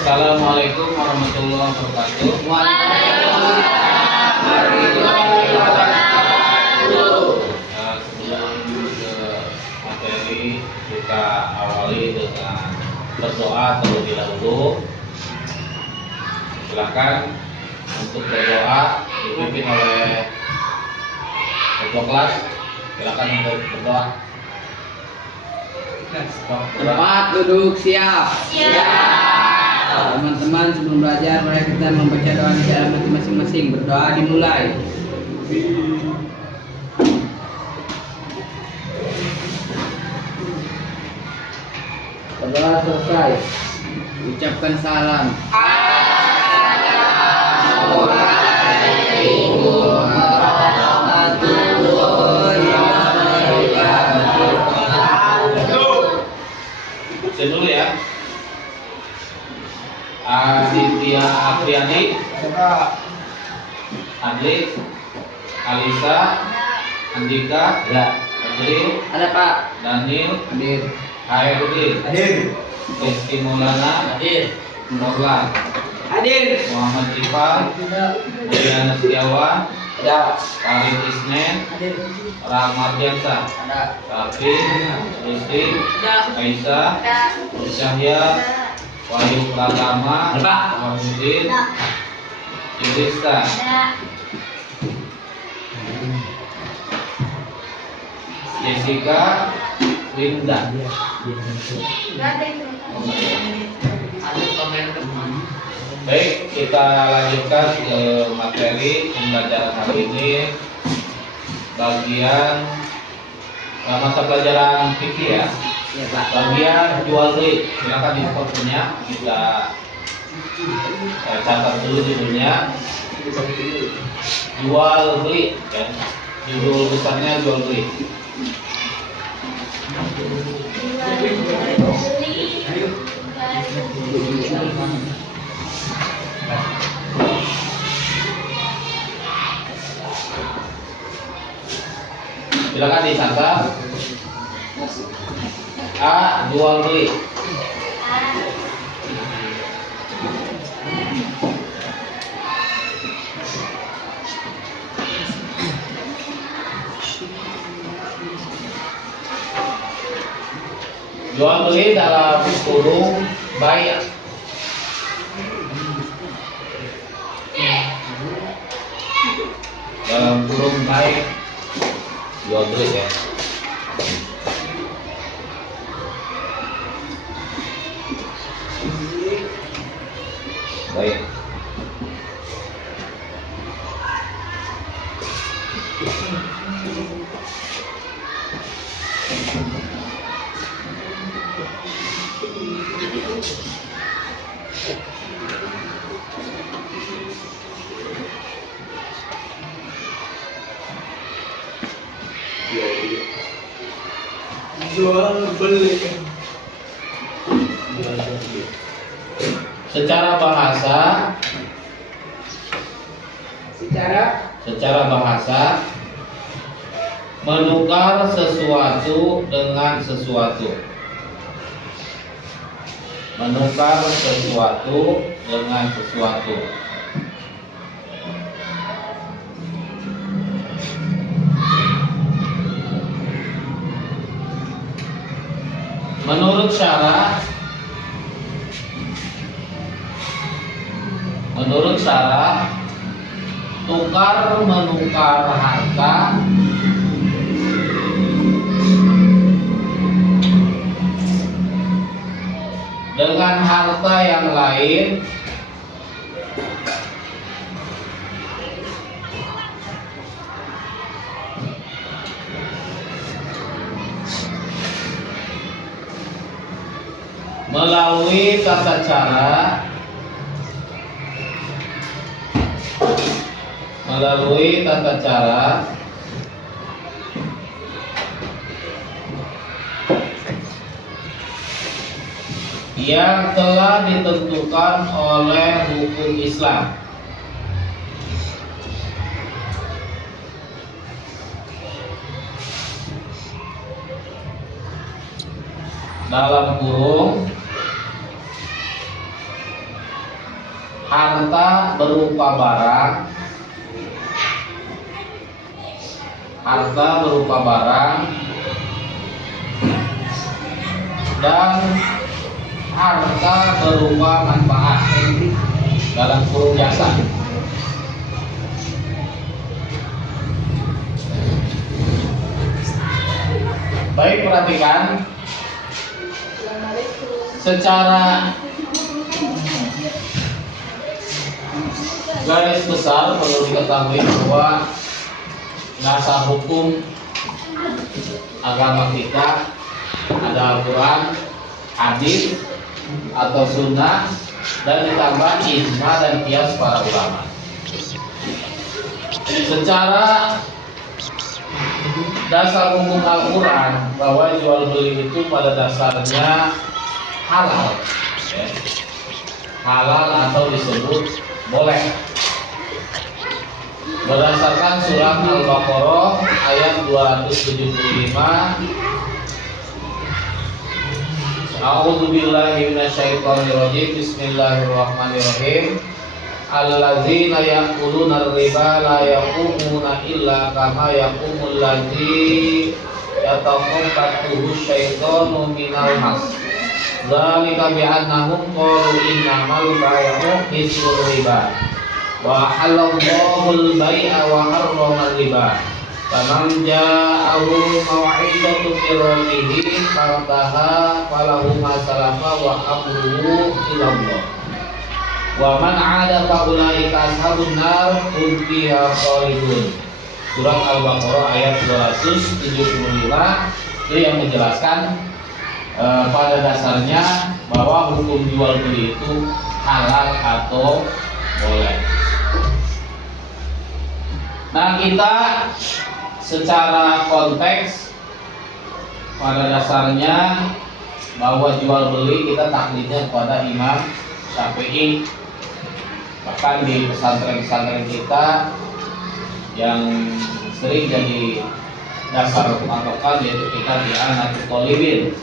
Assalamualaikum warahmatullahi wabarakatuh. Waalaikumsalam warahmatullahi wabarakatuh. Sebelum ke materi, kita awali dengan berdoa terlebih dahulu. Silakan untuk berdoa dipimpin oleh ketua kelas. Silakan untuk berdoa. Tempat duduk siap. Teman-teman, sebelum belajar mari kita membaca doa di dalam hati masing-masing. Berdoa dimulai. Berdoa selesai. Ucapkan salam. Assalamualaikum warahmatullahi wabarakatuh. Dulu ya. Aditya Apriani, Adli, Alisa, Andika, Adri, Ada Pak. Daniel, Hadir. Hairudin, Hadir. Rizky Maulana, Hadir. Morlan, Hadir. Muhammad Iqbal, Mulyana Setiawan, Ada. Karim Isnen, Hadir. Rahmat Biansa, Ada. Rafi, Rizky, Aisyah, Cahya, Wahyu Pratama, Pak. Muhammudin, Idrista, Jessica, Linda. Baik, kita lanjutkan ke materi pembelajaran hari ini. Bagian mata pelajaran fikih ya. Iya Pak. Bagian jual beli, silakan di punya kita catat dulu judulnya. Jual beli, ya. Judul besarnya jual beli. Silakan dicatat. A. Jual beli. Jual beli dalam kurung bayar. Dalam kurung baik jual beli ya. Baik. Jual beli. Secara bahasa, secara bahasa menukar sesuatu dengan sesuatu. Menukar sesuatu dengan sesuatu. Menurut syara, tukar menukar harta dengan harta yang lain melalui tata cara yang telah ditentukan oleh hukum Islam. Dalam kurung harta berupa barang, harta berupa barang dan harta berupa manfaat dalam kurung jasa. Baik, perhatikan secara garis besar perlu diketahui bahwa dasar hukum agama kita ada Al-Quran, hadis atau sunnah, dan ditambah ijma dan qiyas para ulama. Secara dasar hukum Al-Quran bahwa jual beli itu pada dasarnya halal, ya. Halal atau disebut boleh berdasarkan surat Al-Baqarah ayat 275. A'udzubillahi minasyaitonirrajim. Bismillahirrahmanirrahim. Alladzina ya'kuluna ar-riba la yaqumuna illa kama yaqumul ladzi yatakhabbathu syaitanu minal mas. Dzalika bi'annahum qalu innamal bai'u mithlu riba wa halallahu al-bai'a wa harrama riba. Faman ja'ahu maw'izatun min rabbih fantaha falahu ma salafa wa amruhu ila Allah. Wa man 'ada fa ulaika ashabun nar hum fiha khalidun. Surat Al-Baqarah ayat 275 itu yang menjelaskan pada dasarnya bahwa hukum jual beli itu halal atau boleh. Nah, kita secara konteks pada dasarnya bahwa jual beli kita taklidnya kepada Imam Syafi'i. Bahkan di pesantren-pesantren kita yang sering jadi dasar patokan yaitu kita di Anatul Thalibin.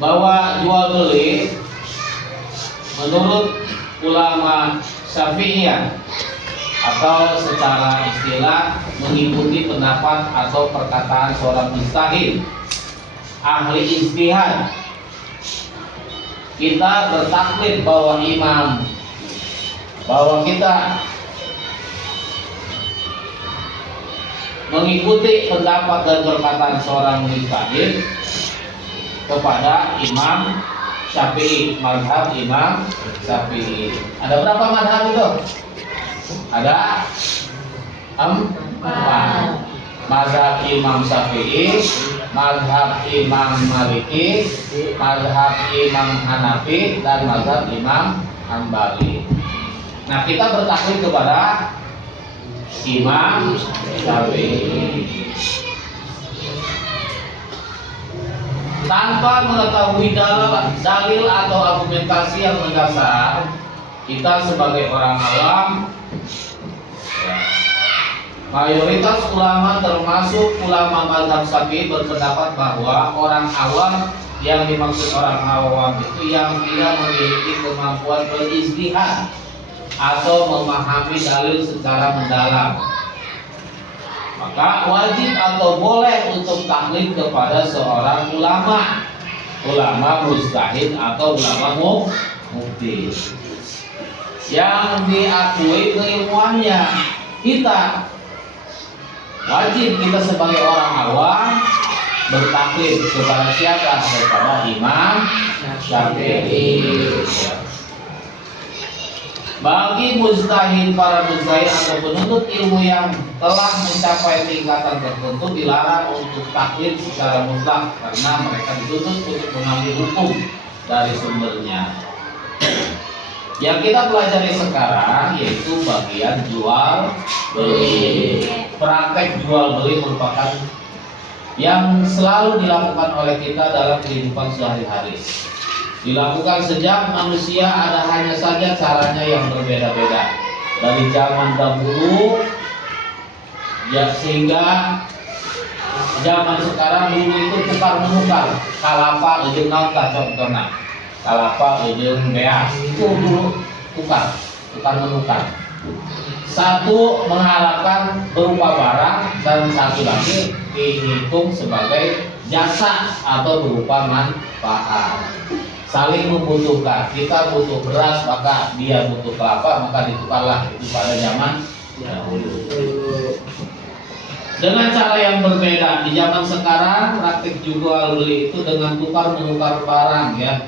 Bahwa jual beli menurut ulama Syafi'iyah atau secara istilah mengikuti pendapat atau perkataan seorang mujtahid, ahli ijtihad. Kita bertaklid bahwa kita mengikuti pendapat dan perkataan seorang mujtahid kepada Imam Syafi'i, mazhab Imam Syafi'i. Ada berapa mazhab itu? Ada 4. Mazhab Imam Syafi'i, mazhab Imam Maliki, mazhab Imam Hanafi, dan mazhab Imam Hambali. Nah, kita bertaklid kepada Imam Syafi'i tanpa mengetahui dalil atau argumentasi yang mendasar. Kita sebagai orang awam, mayoritas ulama termasuk ulama mazhab Syafi'i berpendapat bahwa orang awam, yang dimaksud orang awam itu yang tidak memiliki kemampuan berijtihad atau memahami dalil secara mendalam, maka wajib atau boleh untuk taklid kepada seorang ulama mujtahid atau ulama mufti yang diakui keilmuannya. Kita wajib, kita sebagai orang awam bertaklid kepada siapa? Kepada Imam Syafi'i. Bagi mujtahid, para mujtahid atau penuntut ilmu yang telah mencapai tingkatan tertentu dilarang untuk taklid secara mutlak karena mereka dituntut untuk mengambil hukum dari sumbernya. Yang kita pelajari sekarang yaitu bagian jual beli. Praktek jual beli merupakan yang selalu dilakukan oleh kita dalam kehidupan sehari-hari. Dilakukan sejak manusia ada, hanya saja caranya yang berbeda-beda. Dari zaman dahulu ya, sehingga Zaman sekarang dulu itu tukar menukar, kalapa jeung naon tah contohna. Kalapa jeung beas. Itu dulu tukar menukar. Satu mengharapkan berupa barang dan satu lagi dihitung sebagai jasa atau berupa manfaat. Saling membutuhkan. Kita butuh beras, maka dia butuh kelapa, maka ditukarlah. Itu pada zaman dahulu. Dengan cara yang berbeda di zaman sekarang, praktik jual beli itu dengan tukar menukar barang ya.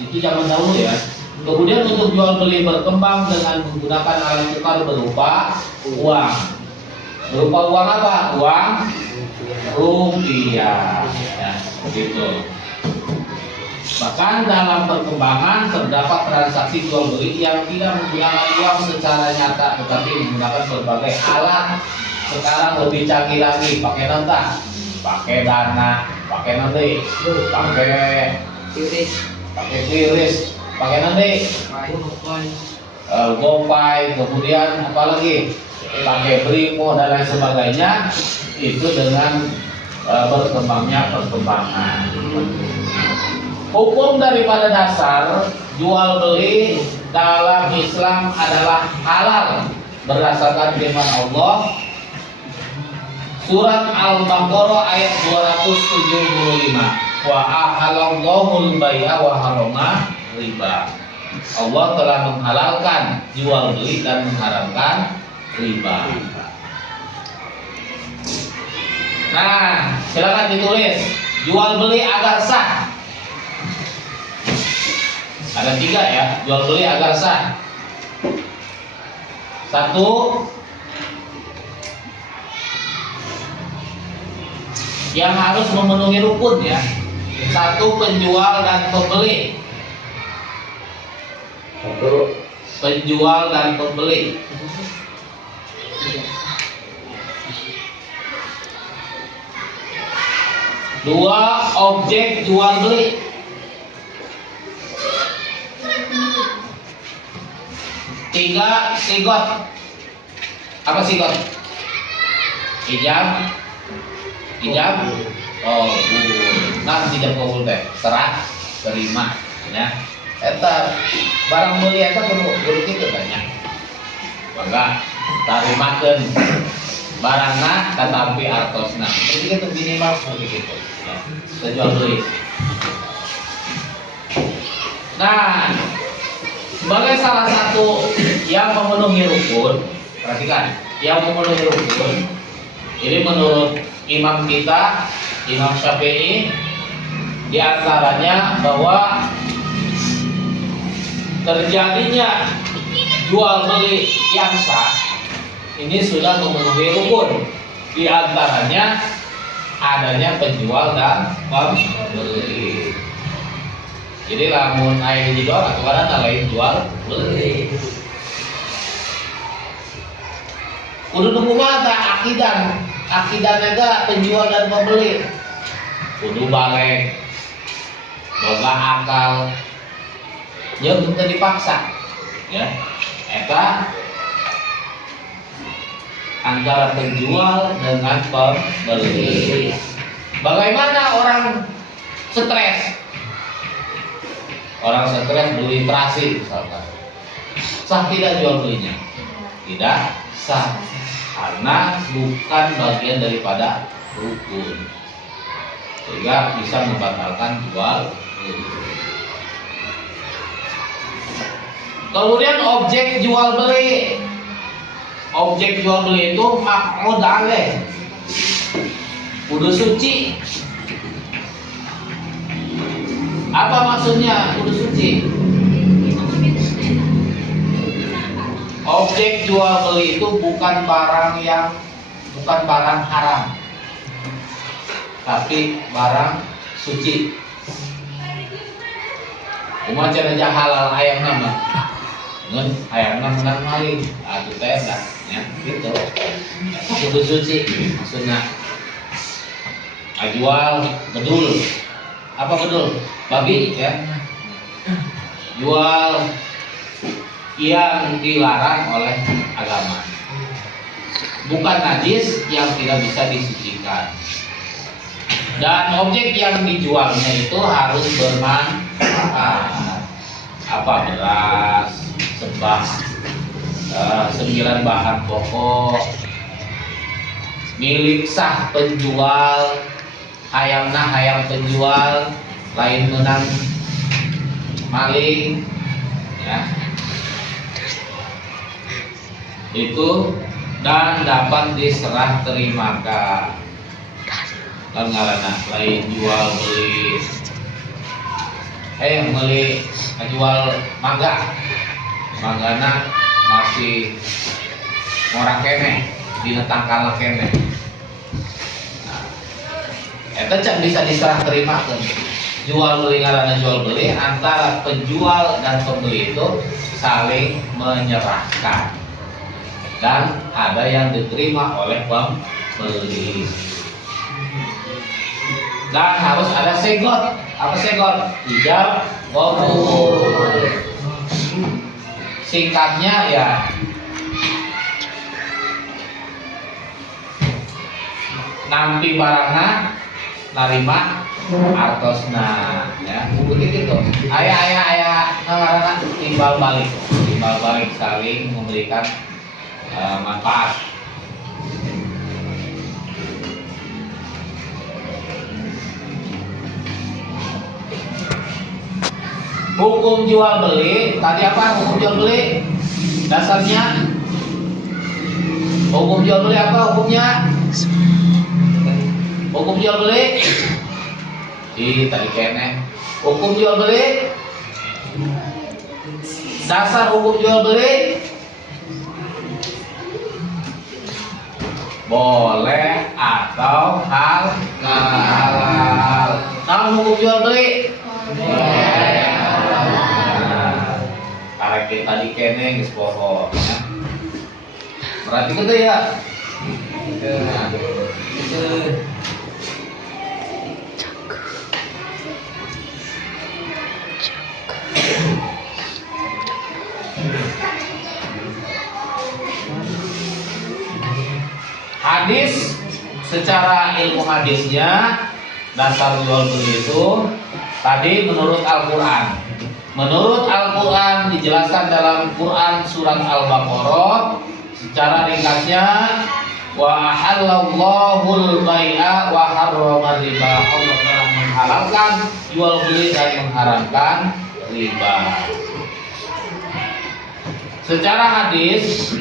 Itu zaman dahulu ya. Kemudian untuk jual beli berkembang dengan menggunakan alat tukar berupa uang. Berupa uang apa? Uang rupiah. Ya, begitu. Bahkan dalam perkembangan terdapat transaksi jual beli yang tidak menggunakan uang secara nyata, tetapi menggunakan berbagai alat. Sekarang lebih canggih lagi, pakai nota, pakai dana, pakai nanti, pakai QRIS, pakai nanti, GoPay, kemudian apalagi pakai Brimo dan lain sebagainya. Itu dengan berkembangnya perkembangan. Hukum daripada dasar jual beli dalam Islam adalah halal berdasarkan firman Allah. Surat Al-Baqarah ayat 275. Wa ahalallahul bai'a wa harama riba. Allah telah menghalalkan jual beli dan mengharamkan riba. Nah, silakan ditulis jual beli agar sah. Ada 3 ya, jual beli agar sah. 1, yang harus memenuhi rukun ya. 1, penjual dan pembeli. Penjual dan pembeli. 2, objek jual beli. 3, sigot. Apa sigot? Ijab. Oh, nah tidak kabul teh, serah, terima, ya. Eta barang beli eta kudu kitu banyak. Mangga tarimakeun barangna tetapi artosna. Jadi itu minimal seperti itu. Ya. Jual beli. Nah, sebagai salah satu yang memenuhi rukun, perhatikan, yang memenuhi rukun, ini menurut Imam kita, Imam Syafi'i, diantaranya bahwa terjadinya jual beli yang sah ini sudah memenuhi rukun. Diantaranya adanya penjual dan pembeli. Jadi lamun aya dijual atau ada lain jual beli. Kudu nunggu mata akidah nega penjual dan pembeli. Kudu balik, boga akal, jeung teu dipaksa, ya. Eta antara penjual dengan pembeli. Bagaimana orang stres? Orang stres beli terasi misalkan. Sah tidak jual belinya? Tidak sah. Karena bukan bagian daripada rukun, sehingga bisa membatalkan jual beli. Kemudian objek jual beli. Objek jual beli itu maq'ud alaih, kudu suci. Apa maksudnya kudu suci? Objek jual beli itu bukan barang haram, tapi barang suci. Umat cenah halal ayam nama, ngun ayam nama menang maling, atuh teh dah, ya gitu. Kudu suci maksudnya. Jual bedul, apa bedul? Babi ya. Jual yang dilarang oleh agama, bukan najis yang tidak bisa disucikan. Dan objek yang dijualnya itu harus bermanfaat. Apa beras, sembah, 9 bahan pokok, milik sah penjual, hayang penjual, lain menang maling, ya. Itu dan dapat diserah terimakan. Kan ngaranna lain jual beli beli jual magana masih orang kene dina tangkal kene. Nah, eta can bisa diserah terimakeun. Jual beli ngaranna jual beli antara penjual dan pembeli itu saling menyerahkan. Dan ada yang diterima oleh pembeli. Dan harus ada segot. Apa segot? Ijab qabul. Singkatnya ya nampi barangna narima artosna, ya begitu. Aya ngaranna timbal balik saling memberikan manfaat. Hukum jual beli, tadi apa hukum jual beli? Dasarnya hukum jual beli apa hukumnya? Hukum jual beli? Tadi kene. Hukum jual beli? Dasar hukum jual beli? Boleh atau halal. Nah, hukum jual beli? Boleh. Karena kita di kene geus poho, ya. Berarti gitu ya. Hadis secara ilmu hadisnya dasar jual beli itu tadi menurut Al-Quran. Menurut Al-Quran dijelaskan dalam Quran surat Al-Baqarah secara ringkasnya wa ahallallahul bai'a wa harrama riba. Allah telah menghalalkan jual beli dan mengharamkan riba. Secara hadis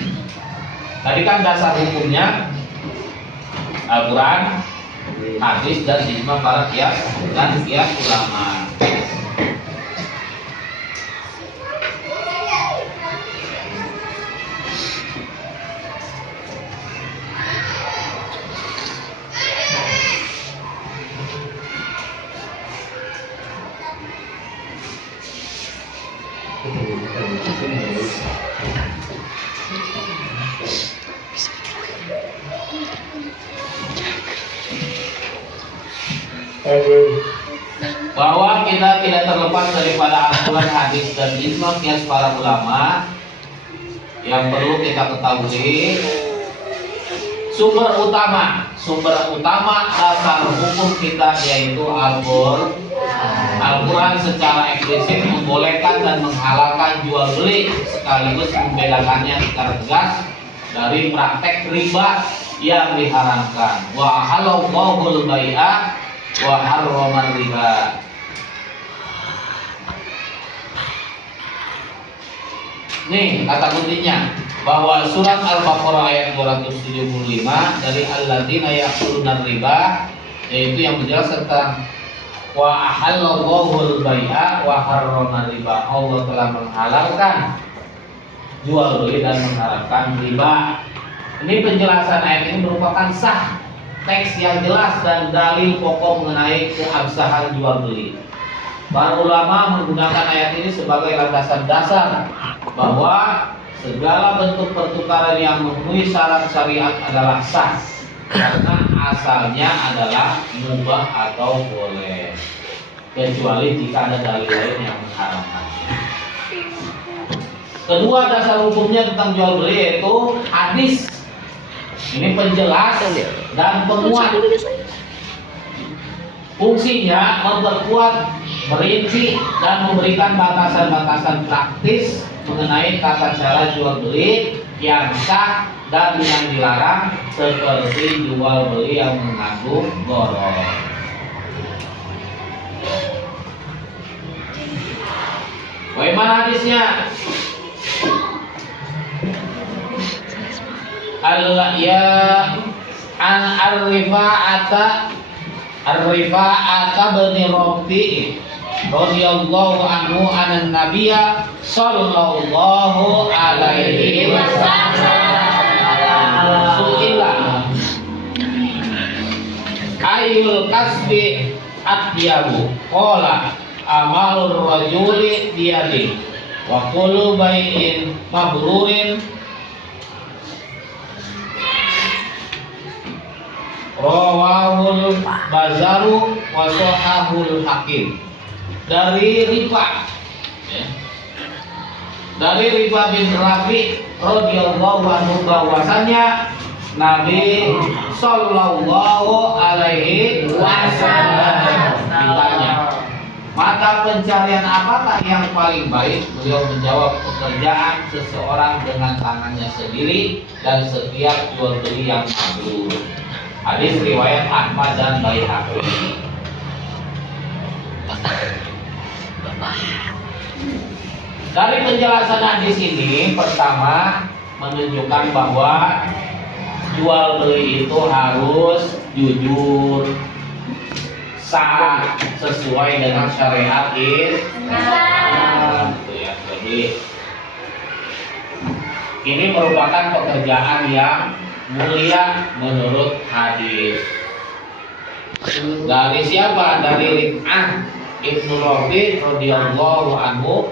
tadi kan dasar hukumnya Al-Quran, hadis dan ijma para qiyas dan qiyas ulama. Bahwa kita tidak terlepas daripada Al-Quran, hadis dan ijma qiyas para ulama. Yang perlu kita ketahui sumber utama dasar hukum kita yaitu Al-Quran secara eksplisit membolehkan dan menghalalkan jual beli sekaligus membedakannya secara tegas dari praktek riba yang diharamkan. Wa ahallallahul bai'a wa harrama riba. Nih kata kuncinya bahwa surat Al-Baqarah ayat 275 dari alladzina ya'kuluna riba, yaitu yang menjelaskan tentang wa ahallallahul bai'a wa harrama riba. Allah telah menghalalkan jual beli dan mengharamkan riba. Ini penjelasan ayat ini merupakan sah, teks yang jelas dan dalil pokok mengenai keabsahan jual beli. Para ulama menggunakan ayat ini sebagai landasan dasar bahwa segala bentuk pertukaran yang memenuhi syarat syariat adalah sah karena asalnya adalah mubah atau boleh, kecuali jika ada dalil lain yang mengharamkannya. Kedua dasar hukumnya tentang jual beli yaitu hadis. Ini penjelas dan penguat. Fungsinya memperkuat, merinci, dan memberikan batasan-batasan praktis mengenai tata cara jual beli yang sah dan yang dilarang, seperti jual beli yang mengandung gharar. Bagaimana hadisnya? Ya an Ar-Rifa'ata bin Rafi' radhiyallahu anhu anan nabiyya sallallahu alaihi wasallam su'ila ayul kasbi atyabu qala amalur rajuli biyadi wa kullu bai'in mabrurin rawahul bazaru wa sahahul hakim. Dari Rifa, ya. Dari Rifa bin Rafi radhiyallahu anhu bahwasanya Nabi sallallahu alaihi wasallam ditanya, mata pencarian apakah yang paling baik? Beliau menjawab, pekerjaan seseorang dengan tangannya sendiri dan setiap jual beli yang mabrur. Hadis riwayat Ahmad dan Baihaqi. Dari penjelasan hadis ini, pertama menunjukkan bahwa jual beli itu harus jujur, sah, sesuai dengan syariat Islam. Jadi ini merupakan pekerjaan yang mulia menurut hadis. Dari siapa? Dari Rif'ah Ibnu Rafi radhiyallahu anhu